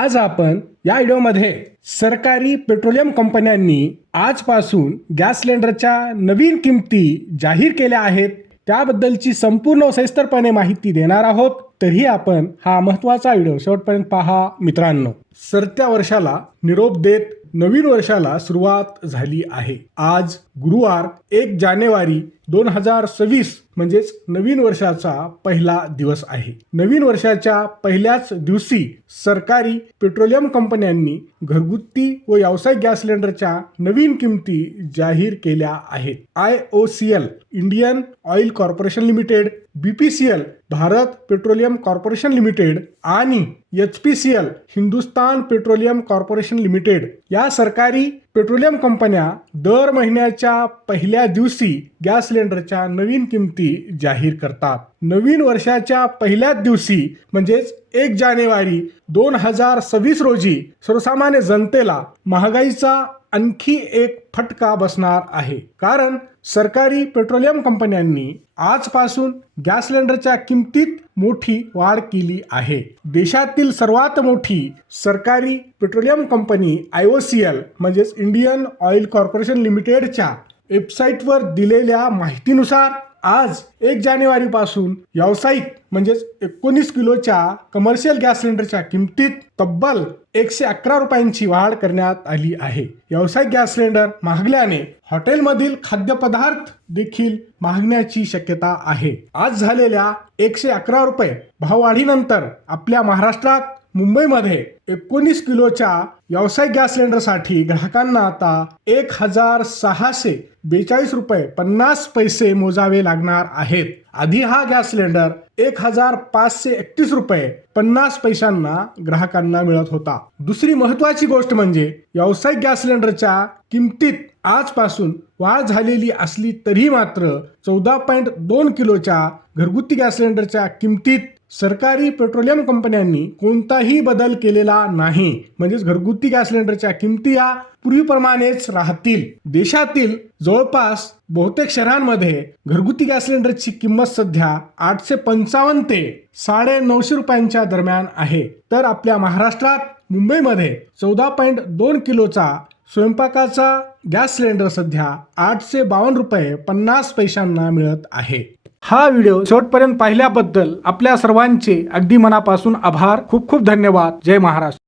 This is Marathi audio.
आज आपण या व्हिडिओमध्ये सरकारी पेट्रोलियम कंपन्यांनी आजपासून गॅस सिलेंडरच्या नवीन किमती जाहीर केल्या आहेत त्याबद्दलची संपूर्ण व सविस्तरपणे माहिती देणार आहोत। तरीही आपण हा महत्त्वाचा व्हिडिओ शेवटपर्यंत पहा मित्रांनो। सरत्या वर्षाला निरोप देत नवीन वर्षाला सुरुवात झाली आहे। आज गुरुवार 1 जानेवारी 2026 म्हणजेच नवीन वर्षाचा पहिला दिवस आहे। नवीन वर्षाच्या पहिल्याच दिवशी सरकारी पेट्रोलियम कंपन्यांनी घरगुती व व्यावसायिक गॅस सिलेंडरच्या नवीन किमती जाहीर केल्या आहेत। IOCL Indian oil corporation limited, BPCL Bharat petroleum corporation limited आणि HPCL Hindustan petroleum corporation limited या सरकारी पेट्रोलियम कंपन्या दर महिन्याच्या पहिल्या दिवशी गॅस सिलेंडरच्या नवीन किमती जाहीर करतात। नवीन वर्षाच्या पहिल्याच दिवशी म्हणजेच 1 जानेवारी 2026 रोजी सर्वसामान्य जनतेला महागाईचा आणखी एक फटका बसणार आहे, कारण सरकारी पेट्रोलियम कंपन्यांनी आजपासून गॅस सिलेंडरच्या किमतीत मोठी वाढ केली आहे। देशातील सर्वात मोठी सरकारी पेट्रोलियम कंपनी IOCL म्हणजेच इंडियन ऑइल कॉर्पोरेशन लिमिटेडच्या वेबसाईटवर दिलेल्या माहितीनुसार आज 1 जानेवारी पासून व्यावसायिक म्हणजेच 19 किलोच्या कमर्शियल गॅस सिलेंडरच्या किमतीत तब्बल 111 रुपयांची वाढ करण्यात आली आहे। व्यावसायिक गॅस सिलेंडर महागल्याने हॉटेलमधील खाद्यपदार्थ देखील महागण्याची शक्यता आहे। आज झालेल्या 111 रुपये भाववाढीनंतर आपल्या महाराष्ट्रात मुंबईमध्ये 19 किलोच्या व्यावसायिक गॅस सिलेंडरसाठी ग्राहकांना आता 1642 रुपये 50 पैसे मोजावे लागणार आहेत। आधी हा गॅस सिलेंडर 1531 रुपये 50 पैशांना ग्राहकांना मिळत होता। दुसरी महत्त्वाची गोष्ट म्हणजे व्यावसायिक गॅस सिलेंडरच्या किमतीत आजपासून वाढ झालेली असली तरी मात्र 14.2 किलोच्या घरगुती गॅस सिलेंडरच्या किमतीत सरकारी पेट्रोलियम कंपन्यांनी कोणताही बदल केलेला नाही, म्हणजेच घरगुती गॅस सिलेंडरच्या किमती या पूर्वीप्रमाणेच राहतील। देशातील जवळपास बहुतेक शहरांमध्ये घरगुती गॅस सिलेंडरची किंमत सध्या 855 ते 950 रुपयांच्या दरम्यान आहे, तर आपल्या महाराष्ट्रात मुंबईमध्ये 14.2 किलोचा स्वयंपाकाचा गॅस सिलेंडर सध्या 852 रुपये 50 पैशांना मिळत आहे। हा व्हिडिओ शेवटपर्यंत पाहिल्याबद्दल आपल्या सर्वांचे अगदी मनापासून आभार। खूप खूप धन्यवाद। जय महाराष्ट्र।